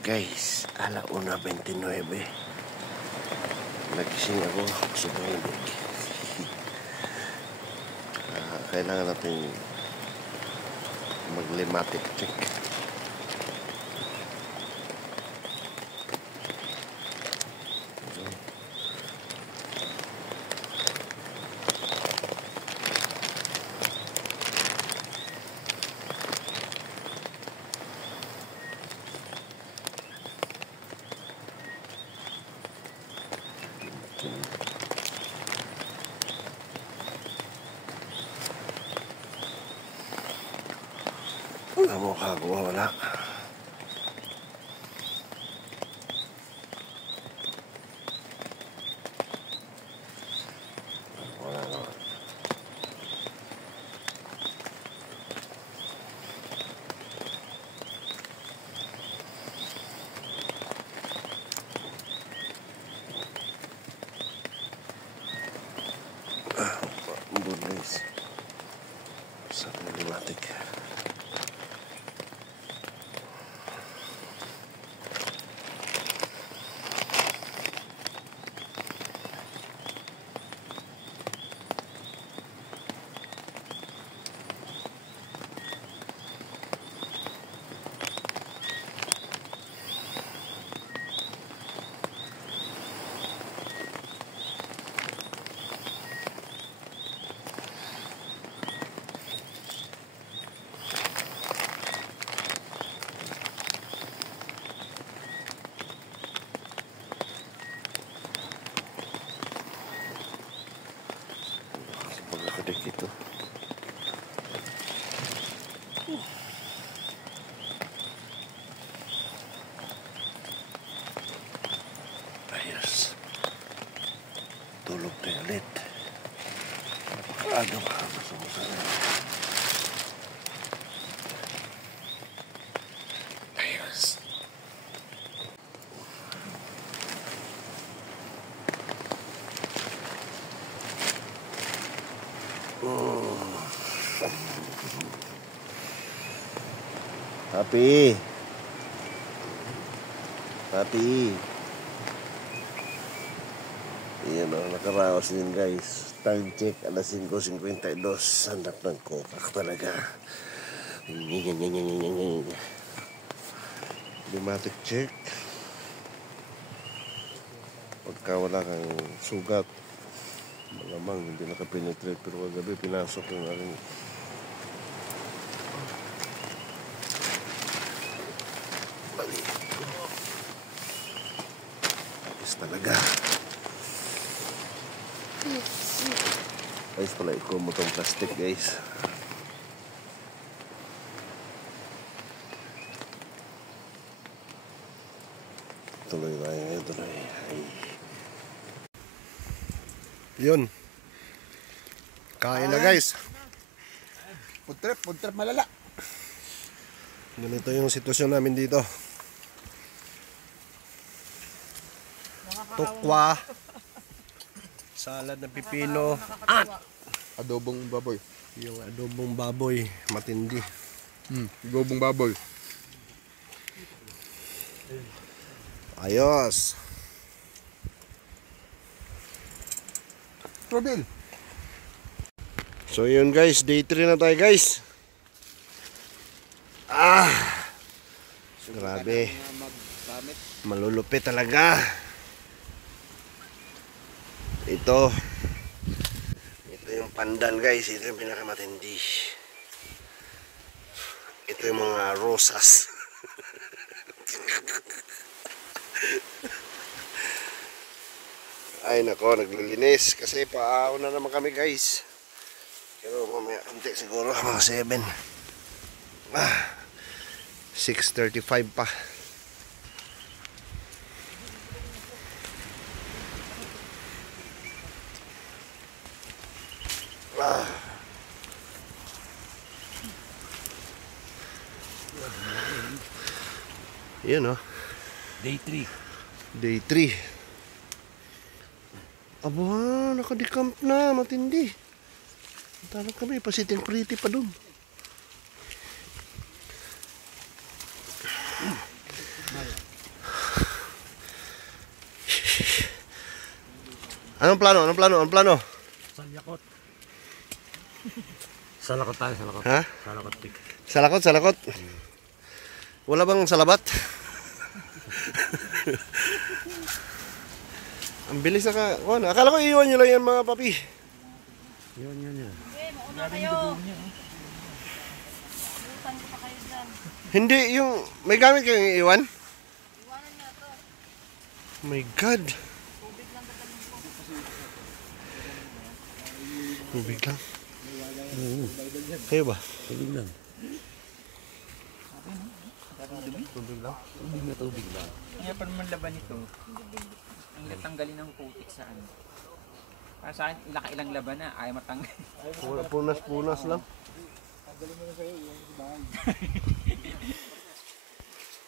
Guys, 1:29. Nagising ako, sobrang lamig. Kailangan natin mag-limatic check. Wala mo kagawa, wala. Wala naman. Bulis. Sa pneumatic. Gitu. Ayos. Tulog tayo ulit. Napakaagaw ka. Masama-sama. Ayos. Papi. Iyan o, nakaraos din guys. Time check, 5:52. Hanap ng kokak talaga. Limatic check. Pagka wala kang sugat, malamang hindi nakapenetrate. Pero kagabi pinasok yung aking talaga. Guys, pala ikomo tong plastic guys. Tuloy tayo, tuloy. Yun. Kain na guys. Food trip malala. Ganito yung sitwasyon namin dito. Tukwa, salad na pipino, at adobong baboy. Yung adobong baboy, matindi. Adobong baboy. Ayos. Probil. So yun guys, day 3 na tayo guys. Grabe. Malulupit talaga. Ito yung pandan guys. Ito yung pinakamatindi. Ito yung mga rosas. Ay nako, naglilinis. Kasi paahon na naman kami guys. Pero mamaya konti siguro, mga 7. 6:35 pa. Yan o. Day 3. Day 3. Aba, nakadecamp na. Matindi. Tanong kami, pasiting pretty pa dun. Anong plano? Anong plano? Anong plano? Salakot. Salakot tayo, salakot. Ha? Salakot pig. Salakot, salakot. Wala bang salabat? Ang bilis na ka. Oh, akala ko iiwan nyo lang yan mga papi. Yun. Mauna kayo. Butan ko pa kayo dyan. Hindi, yung may gamit kayong iiwan? Iwanan niya to. Oh my God. Tubig lang dadalhin ko. Tubig lang. Kayo ba? Tubig lang. Tubig lang. Tubig lang. Kaya pa naman laban ito, ang natanggalin ng putik sa ano. Para sa akin, ilang laban na, ayaw matanggal. Punas-punas lang.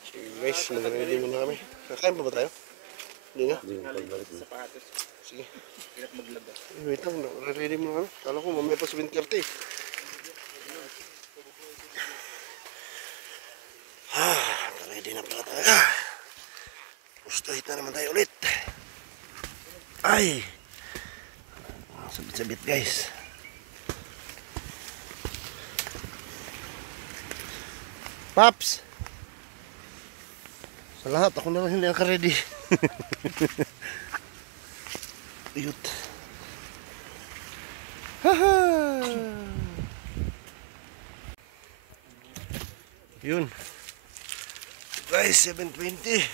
Sige guys, mag-ready muna kami. Kakain pa ba tayo? Hindi nga? Sapatos, Sige. hirap maglabas. Wait lang, ready muna kami. Kala ko mamaya pa 7:30 eh. Ready na pala talaga. Gusto-hit na naman tayo ulit. Ay! Sabit-sabit guys. Paps! Sa lahat, ako na lang hindi naka-ready. Iyot. Haha! Yun. Guys, 7:20.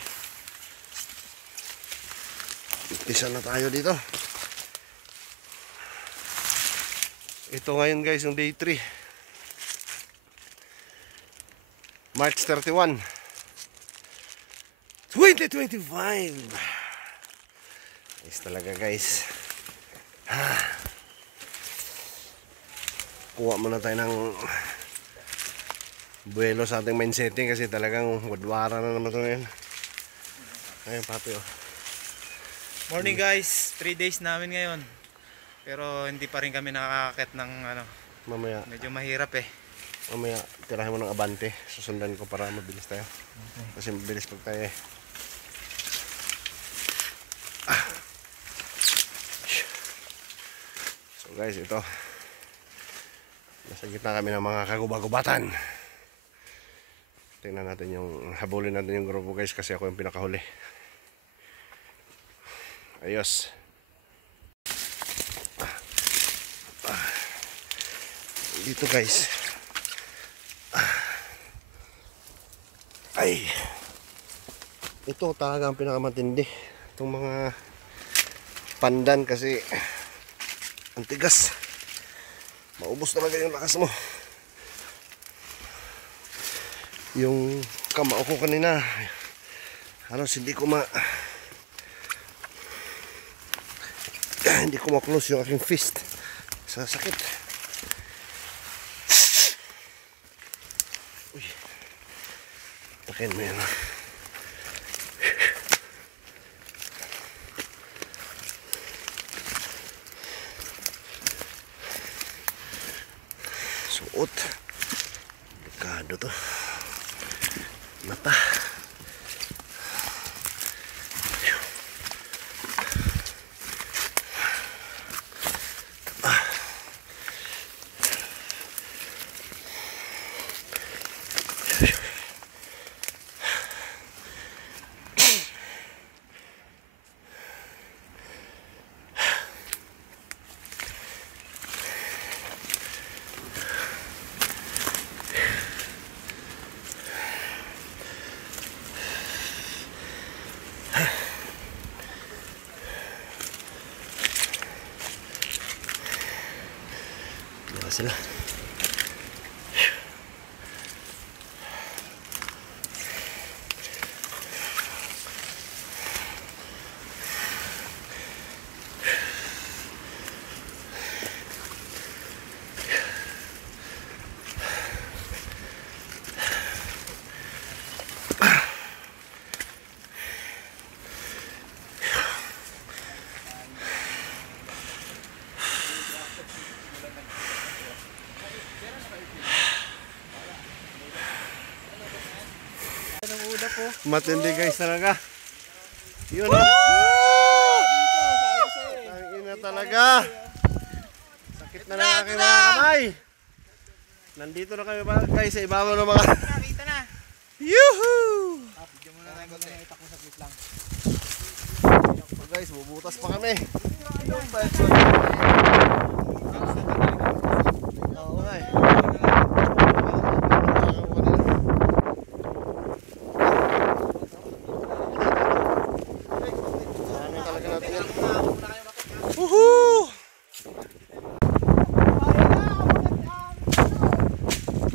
Umpisa na tayo dito. Ito ngayon guys, yung day 3. March 31. 2025. Nice talaga guys. Kuha muna tayo ng buwelo sa ating mindsetting kasi talagang wadwara na naman ito ngayon. Ayun papi oh. Morning guys, 3 days namin ngayon. Pero hindi pa rin kami nakakakit ng ano, Mamaya, medyo mahirap eh. mamaya tirahin mo ng abante. Susundan ko para mabilis tayo. Kasi mabilis pag tayo eh. So guys, ito. Nasa gitna kami ng mga kagubagubatan. Tingnan natin yung, habulin natin yung grupo guys kasi ako yung pinakahuli. Ayos. Dito guys. Ay. Ito talaga ang pinakamatindi. Itong mga pandan kasi ang tigas. Maubos talaga yung lakas mo. Yung kamao ko kanina halos hindi ko hindi ko ma-close yung aking fist sa sakit. Uy, takin mo yan. Suot delikado to mata. Diba sila? Matindi guys talaga. Yun oh. Ang talaga. Sakit na ng aking mga kamay. Nandito na kami mga guys sa ibabaw ng mga... Nakita na. Yuhuu! Bigyan mo na lang konti. Itak mo saglit lang. So guys, bubutas pa kami. Oo nga eh. Ano talaga natin yan? Woohoo!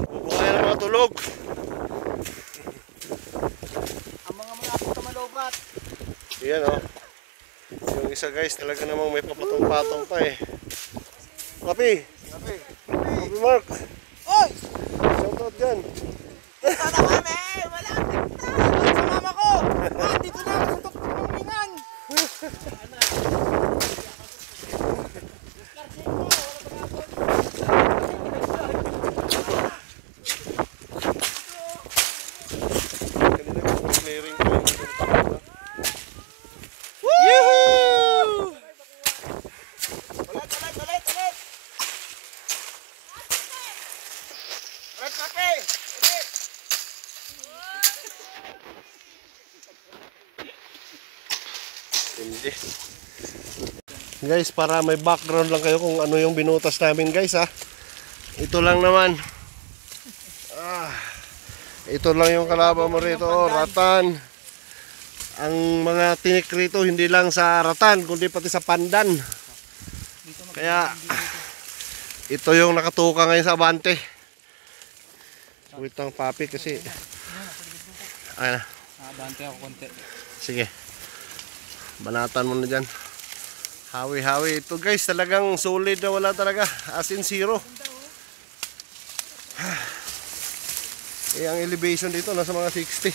Bubukay ng mga tulog. Ang mga malapit na malobat. Yan oh. Yung isa guys, talaga namang may papatong-patong pa eh. Kapi! Kapi Mark! Oy! Shoutout dyan! Sana kami! Wala! Sa mama ko! Dito na ako sa tuktok ng lingan! Kanina ko clearing ko yung Yuhuu! Ulit! Ulit, kape! Ulit! Hindi. Guys, para may background lang kayo kung ano yung binutas namin guys ha. Ito lang naman. Ito lang yung kalaban mo rito, oh, ratan. Ang mga tinik rito hindi lang sa ratan kundi pati sa pandan. Kaya ito yung nakatuka ngayon sa abante. Wait lang papi kasi ayan na. Nakabante ako konti. Sige. Banatan mo na dyan. Hawi-hawi. Ito guys talagang solid na wala talaga. As in zero. Eh ang elevation dito nasa mga 60.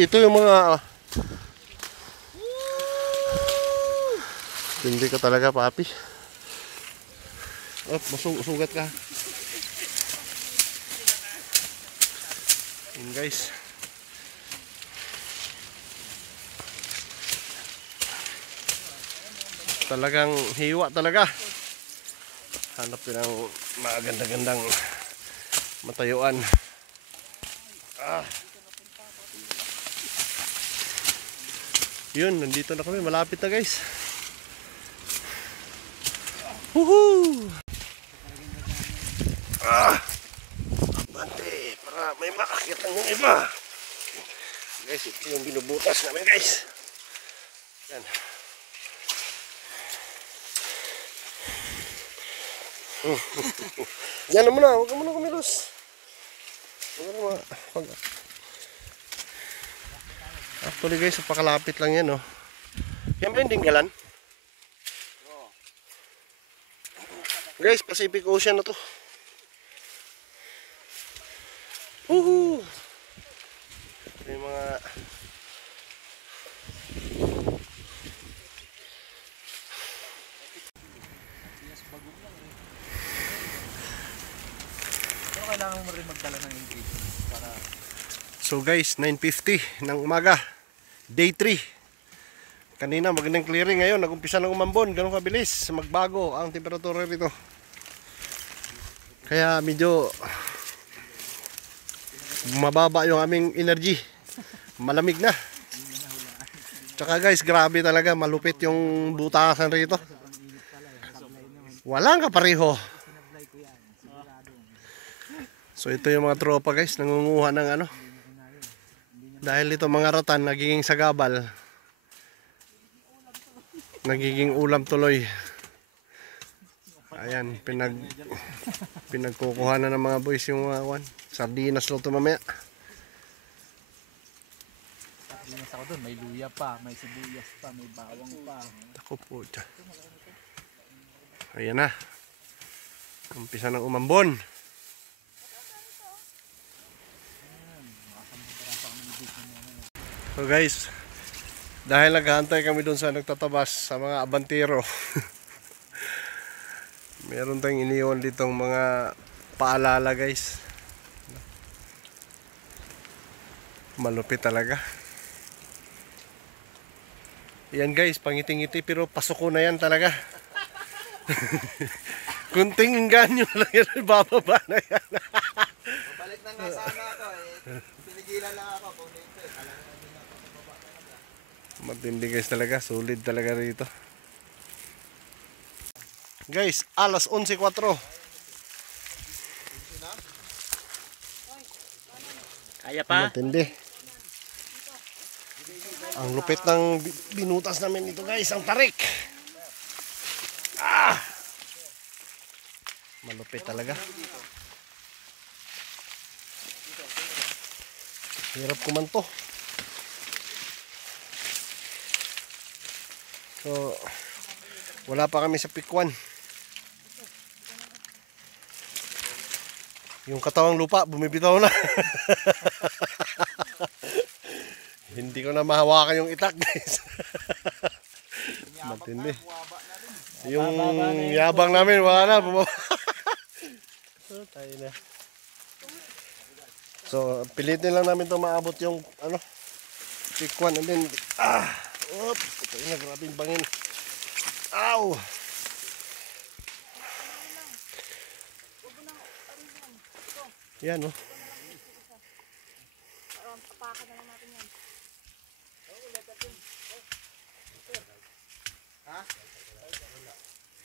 Ito yung mga hindi ka talaga papi. Oh, masugat ka. Yun guys. Talagang hiwa talaga. Hanap din ng maganda-gandang matayuan. Yun, nandito na kami. Malapit na guys. Woohoo! Abante, para may makakita ng iba. Guys, ito yung binubutas namin guys. Yan. Yan na muna, huwag ka muna kumilos. Actually guys, pakalapit lang yan oh. Yan ba yung Dinggalan? Guys, Pacific Ocean na to. Woohoo! May mga Pero kailangan mo rin magdala ng ingredients para... So guys, 9:50 ng umaga. Day 3. Kanina magandang clearing, ngayon nagumpisa ng umambon. Ganun kabilis magbago ang temperatura rito. Kaya medyo mababa yung aming energy. Malamig na. Tsaka guys, grabe talaga, malupit yung butasan rito. Walang kapareho. So ito yung mga tropa guys, nangunguha ng ano. Dahil ito mga ratan nagiging sagabal. Nagiging ulam tuloy. Ayan, pinagkukuha na ng mga boys yung mga sardinas lang ito mamaya. Sardinas ako doon, may luya pa, may sibuyas pa, may bawang pa. Ako po. Ayan na. Umpisa ng umambon. So guys, dahil naghahantay kami doon sa nagtatabas sa mga abantero. Meron tayong iniwan ditong mga paalala guys. Malupit talaga. Yan guys, pangiting-ngiti pero pasok ko na yan talaga. Kunting ganyo lang yan, bababa na yan. Balik na nga sana ako eh. Pinigilan lang ako kung dito eh. Matindi guys talaga, solid talaga rito. Guys, alas 11:04. Kaya pa? Matindi. Ang lupit ng binutas namin dito guys, ang tarik. Malupit talaga. Hirap kumanto. So, wala pa kami sa pikwan. Yung katawang lupa, bumibitaw na. Hindi ko na mahawakan yung itak guys. Matindi. Yung yabang namin, wala na. Bumaba. Tayo na. So, pilitin lang namin itong maabot yung pikwan. And then, ito na, grabing bangin. Ow! Yan, oh.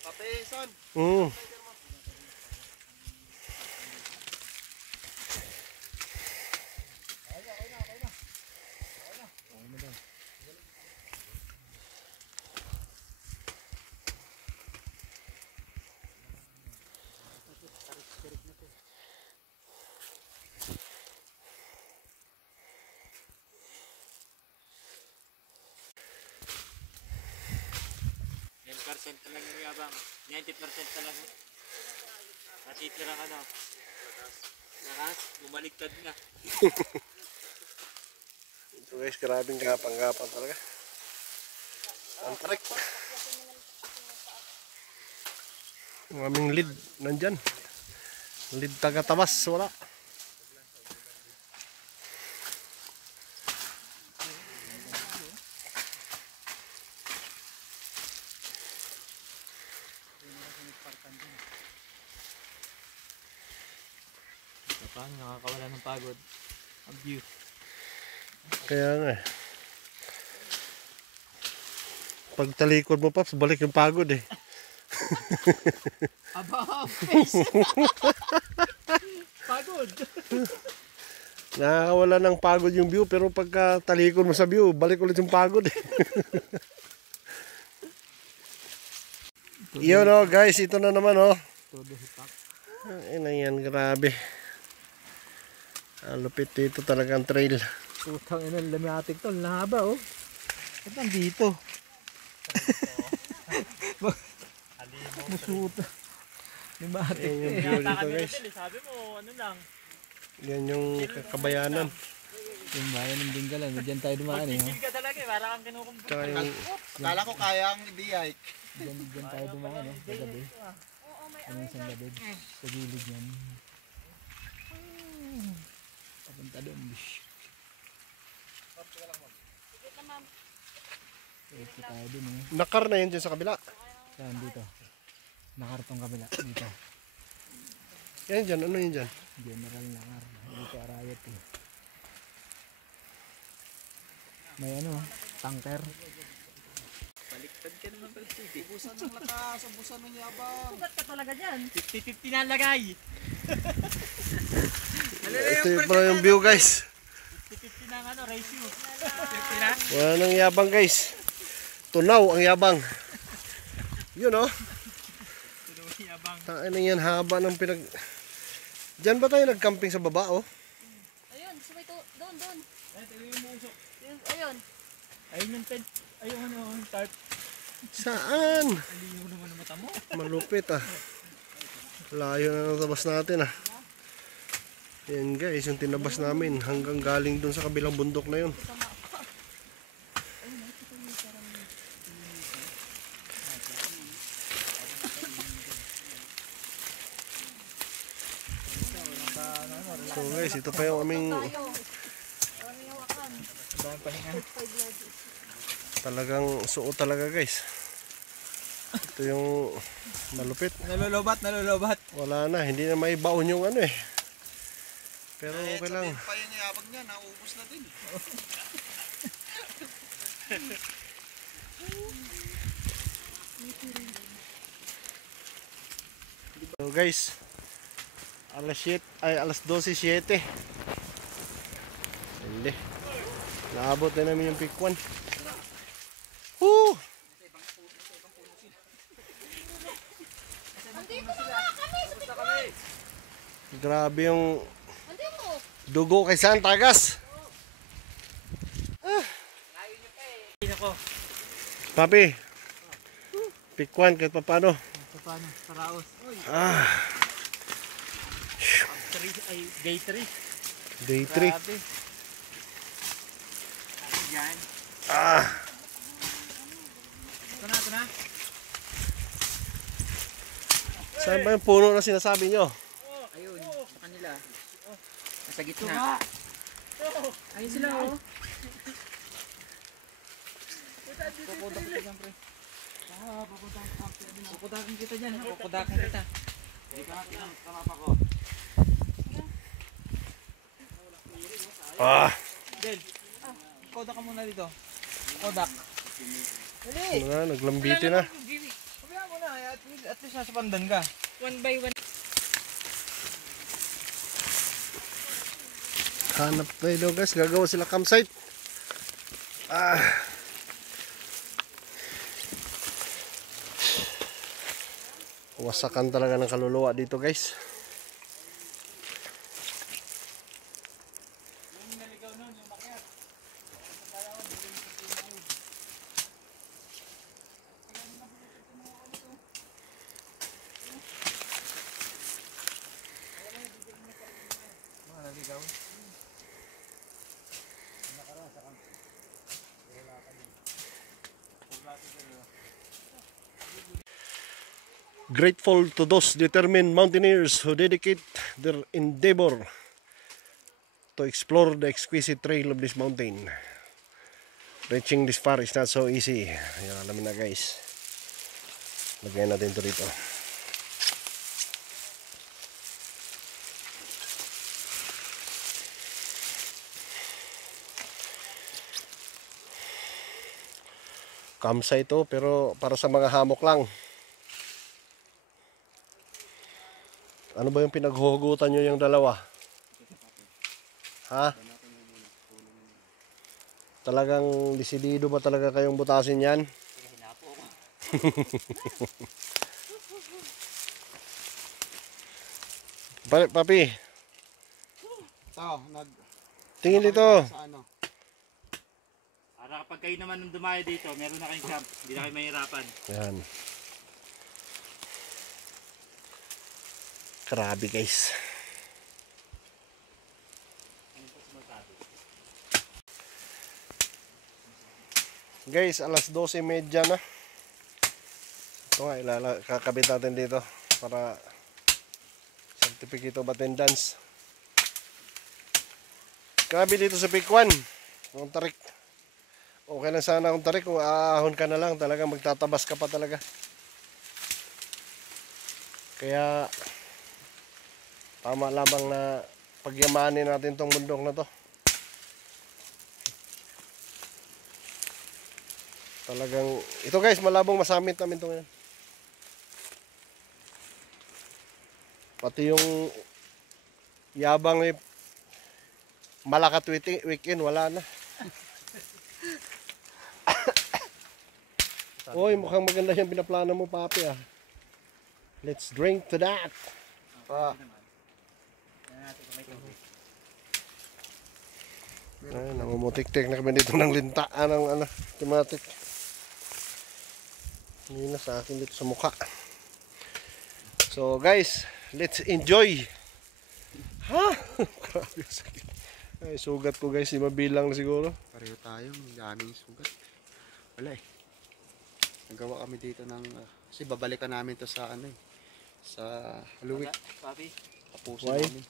Papeson. Mm. Lang yung yabang. 90% talaga. Natitirang lakas, bumaligtad na. Ito guys, grabing gapang-gapang talaga. Ang tarik. Yung aming lead, nandyan. Lead taga-tabas, wala. Paano nakakawala ng pagod? Ang view. Kaya nga eh. Pag talikod mo, Paps, balik yung pagod eh. Aba, face! Pagod! Nakakawala ng pagod yung view, pero pagka talikod mo sa view, balik ulit yung pagod eh. Yun oh, guys, ito na naman oh. Todo hipak. Ayun na yan, grabe. Ang lupit dito talagang trail. Putang ina, lamiatik to, lahaba oh. Ba't nandito? Musuta. Lamiatik. Yan yung view dito guys. Sabi mo, ano lang. Yan yung kabayanan. Yung bayan ng Dingalan, diyan tayo dumaan eh. Ka talaga eh, para kang kinukumpul. Tsaka yung Akala ko kayang i-hike. Diyan tayo dumaan oh, sa gabi. Ano yung isang gabi? Sa gilid yan. Papunta doon. Ito tayo dun eh. nakar na yun dyan sa kabila. Saan dito? Nakartong kabila. Dito. Yan dyan, ano yun dyan? General Nakar. Dito Arayat eh. May ano, tanker. Baliktad ka naman pala. Busan ng lakas, busan ng yabang. Sugat ka talaga dyan. 50-50 na lagay. Ito yung pala yung view guys. 50-50 na ano, ratio. 50 na? Wala nang yabang guys. Tunaw ang yabang. Yun oh. Tain na yan, haba ng pinag... Diyan ba tayo nagcamping sa baba oh? Ayun, sumay to. Doon. Ayun. Ayun yung tent. Ayun ano, yung tarp. Saan? Aliyo naman ang mata mo. Malupit ah. Layo na ng tabas natin ah. Yan guys, yung tinabas namin hanggang galing dun sa kabilang bundok na yun. So guys, ito pa yung aming Talagang suot talaga guys. Ito yung malupit. Nalolobat. Wala na, hindi na maibaon yung ano eh. Pero okay lang. Pa yun yung yabag niya, naubos na din. So guys, alas 12:07. Hindi. Naabot na namin yung pick 1. Woo! Andito na nga kami sa tikman. Grabe yung Andito. dugo kay San Tagas. Papi, pick 1 kahit paano. Paano? Paraos. Ah, Day 3. day 3. Grabe. Yan. Ah, Ito na. saan ba yung puno na sinasabi nyo? Ayun, sa kanila. Nasa gitna. Ayun sila oh. Kukudak kita dyan, pre. Kukudakan kita dyan. Kukudakan kita. Ah, Del, kodak ka muna dito. Kodak. ano na, naglambiti na. Pabayaan mo na, at least nasa pandan ka. One by one. Hanap tayo daw guys, gagawa sila campsite. Ah. Wasakan talaga ng kaluluwa dito guys. Grateful to those determined mountaineers who dedicate their endeavor to explore the exquisite trail of this mountain. Reaching this far is not so easy. Ayan, alamin na guys. Lagyan natin ito dito. Campsite ito pero para sa mga hamok lang. Ano ba yung pinaghuhugutan nyo yung dalawa? Ha? Talagang desidido ba talaga kayong butasin yan? Papi, Ito, tingin dito. sa ano. Para kapag kayo naman nung dumayo dito, meron na kayong camp. Hindi na kayo mahirapan. Yan. Grabe guys. Guys, alas 12:30 na. Ito nga, kakabit natin dito para certificate of attendance. Grabe dito sa Pick 1. Kung tarik. Okay lang sana kung tarik. Kung aahon ka na lang, talaga magtatabas ka pa talaga. Kaya tama lamang na pagyamanin natin tong bundok na to. Talagang, ito guys, malabong masamit namin ito ngayon. Pati yung yabang may Malakat weekend, wala na. Oy, mukhang maganda yung pinaplano mo, papi ah. Let's drink to that. Ay, namumutik-tik na kami dito ng linta. Anong automatic. Hindi na sa akin dito sa mukha. So guys, let's enjoy. Ha? Grabe sakit. Ay, sugat ko guys, di mabilang na siguro. Pareho tayo, daming sugat. Wala eh. Nagawa kami dito ng, kasi babalikan namin to sa ano eh. Sa Haluwik. Papi. Tapusin Why? namin.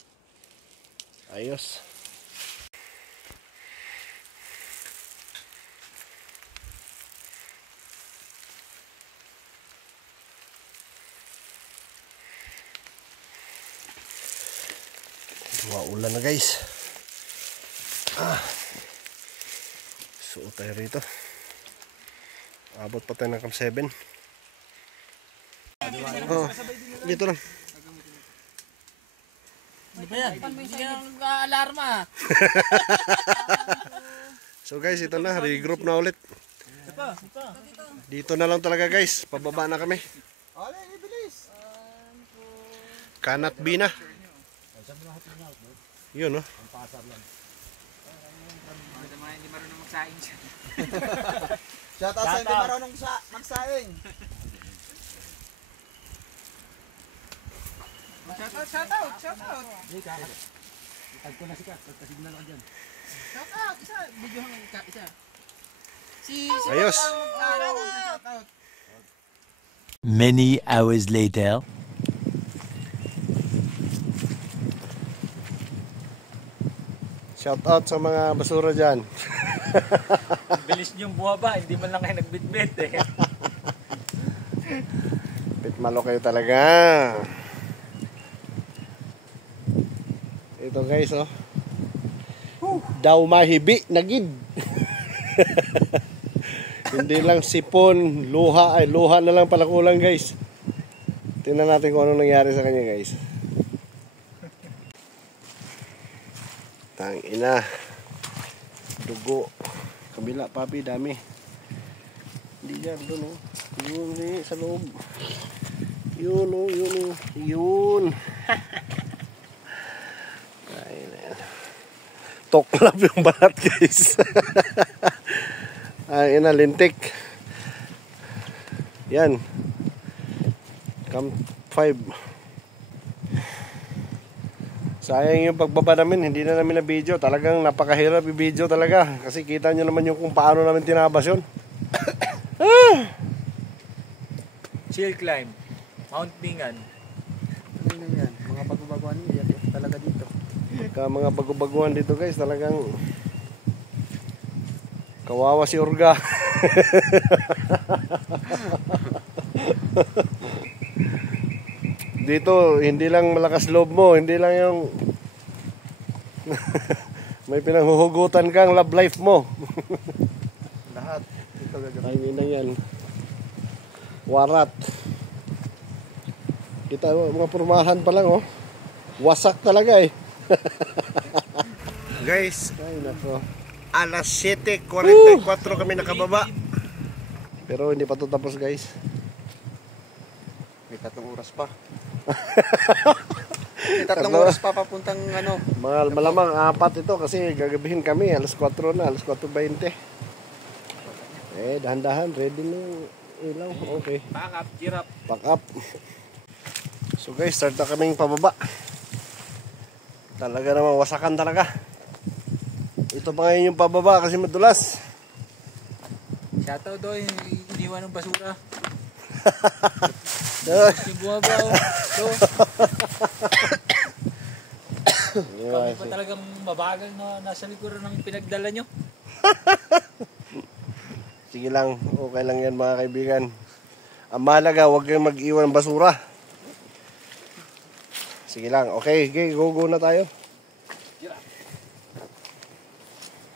Ayos. Maulan na guys. Suot tayo rito. Abot pa tayo ng Camp 7. Oh, dito lang. Hindi ka nag-aalarma. So guys, ito na, regroup na ulit. Dito na lang talaga guys, pababa na kami. Kanat B na. Yun, no? Hindi marunong magsaing siya. Shout out sa hindi marunong magsaing. Shout out. Ayos. Many hours later. Shout out sa mga basura dyan. Bilis niyong buwaba, hindi man lang kayo nagbitbit eh. Pitmalo kayo talaga. Ito guys, oh. Daw mahibi, nagid. Hindi lang sipon, luha. Ay, luha na lang pala kulang guys. Tingnan natin kung ano nangyari sa kanya guys. Tangina. Dugo. Kabila, papi, dami. Hindi dyan, doon oh. Yun eh, sa loob. Yun oh, yun oh. Yun. Ayun na yan. Toklap yung balat guys. Ayun na, lintik. Yan. Camp 5. Sayang yung pagbaba namin, hindi na namin na video. Talagang napakahirap yung video talaga. Kasi kita nyo naman yung kung paano namin tinabas yun. Chill climb. Mount Bingan. Ano yan? Mga bago-baguan yan talaga dito. Pagka mga bago-baguhan dito guys, talagang kawawa si Urga. Dito, hindi lang malakas loob mo, hindi lang yung may pinanghuhugutan kang love life mo. Lahat. Dito gagawin. Ay, yun lang yan. Warat. Kita mga pormahan pa lang, oh. Wasak talaga eh. Guys, ay nako. Alas 7:44 kami nakababa. Pero hindi pa to tapos, guys. May 3 oras pa. May 3 oras pa papuntang ano. Malamang 4 ito kasi gagabihin kami. Alas 4 na, alas 4:20. Dahan-dahan. Ready na yung ilaw. Okay. Pack up, girap. Pack up. So guys, start na kaming pababa. Talaga naman, wasakan talaga. Ito pa ngayon yung pababa kasi madulas. Shout out doon, iniwan ng basura. Yung buwaba Kami pa talagang mabagal na nasa likuran ng pinagdala nyo. Sige lang, okay lang yan mga kaibigan. Ang mahalaga, huwag kayong mag-iwan ng basura. Sige lang, okay, go na tayo.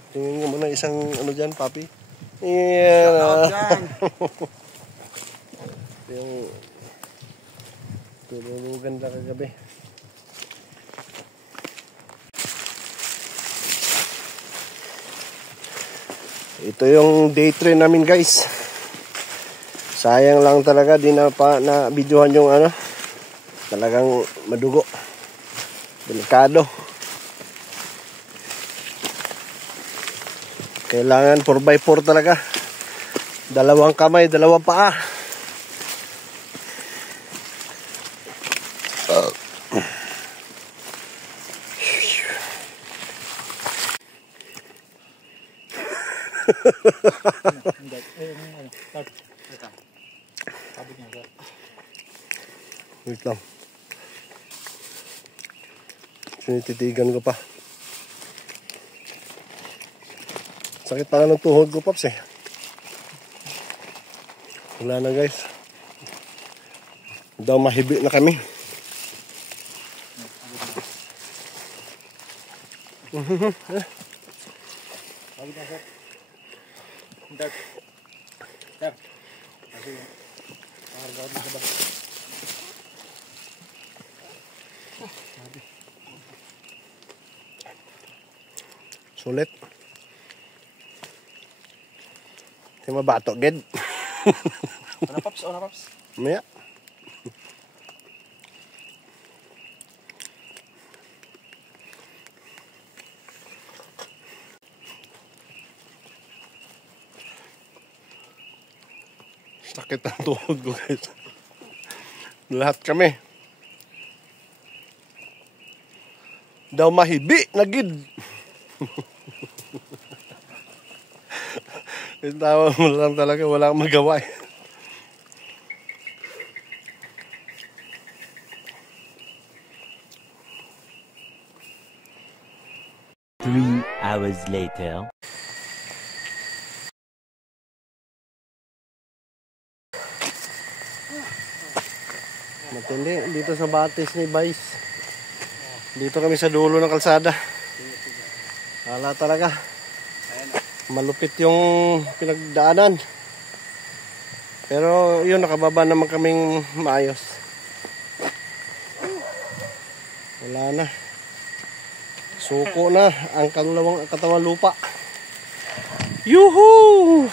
Tingnan nga muna isang ano dyan, papi. Yan. Yung tululugan lang kagabi. Ito yung day 3 namin guys. Sayang lang talaga, di na videohan yung ano. Talagang madugo. Delikado. Kailangan 4x4 talaga. 2 kamay, 2 paa. Wait lang. Sinititigan ko pa. Sakit pa nga ng tuhod ko, Pops eh. Wala na guys. Daw mahibi na kami. Sulit. Di mabato, ged. Ano paps? Ano paps? Maya. Sakit ang tuhod ko, guys. Lahat kami. Daw mahibi na gid. Tawa mo lang talaga, wala kang magawa eh. Three hours later. Matindi dito sa Batis ni Vice. Dito kami sa dulo ng kalsada. Wala talaga. Malupit yung pinagdaanan. Pero yun, nakababa naman kaming maayos. Wala na. Suko na ang katawan lupa. Yuhuu!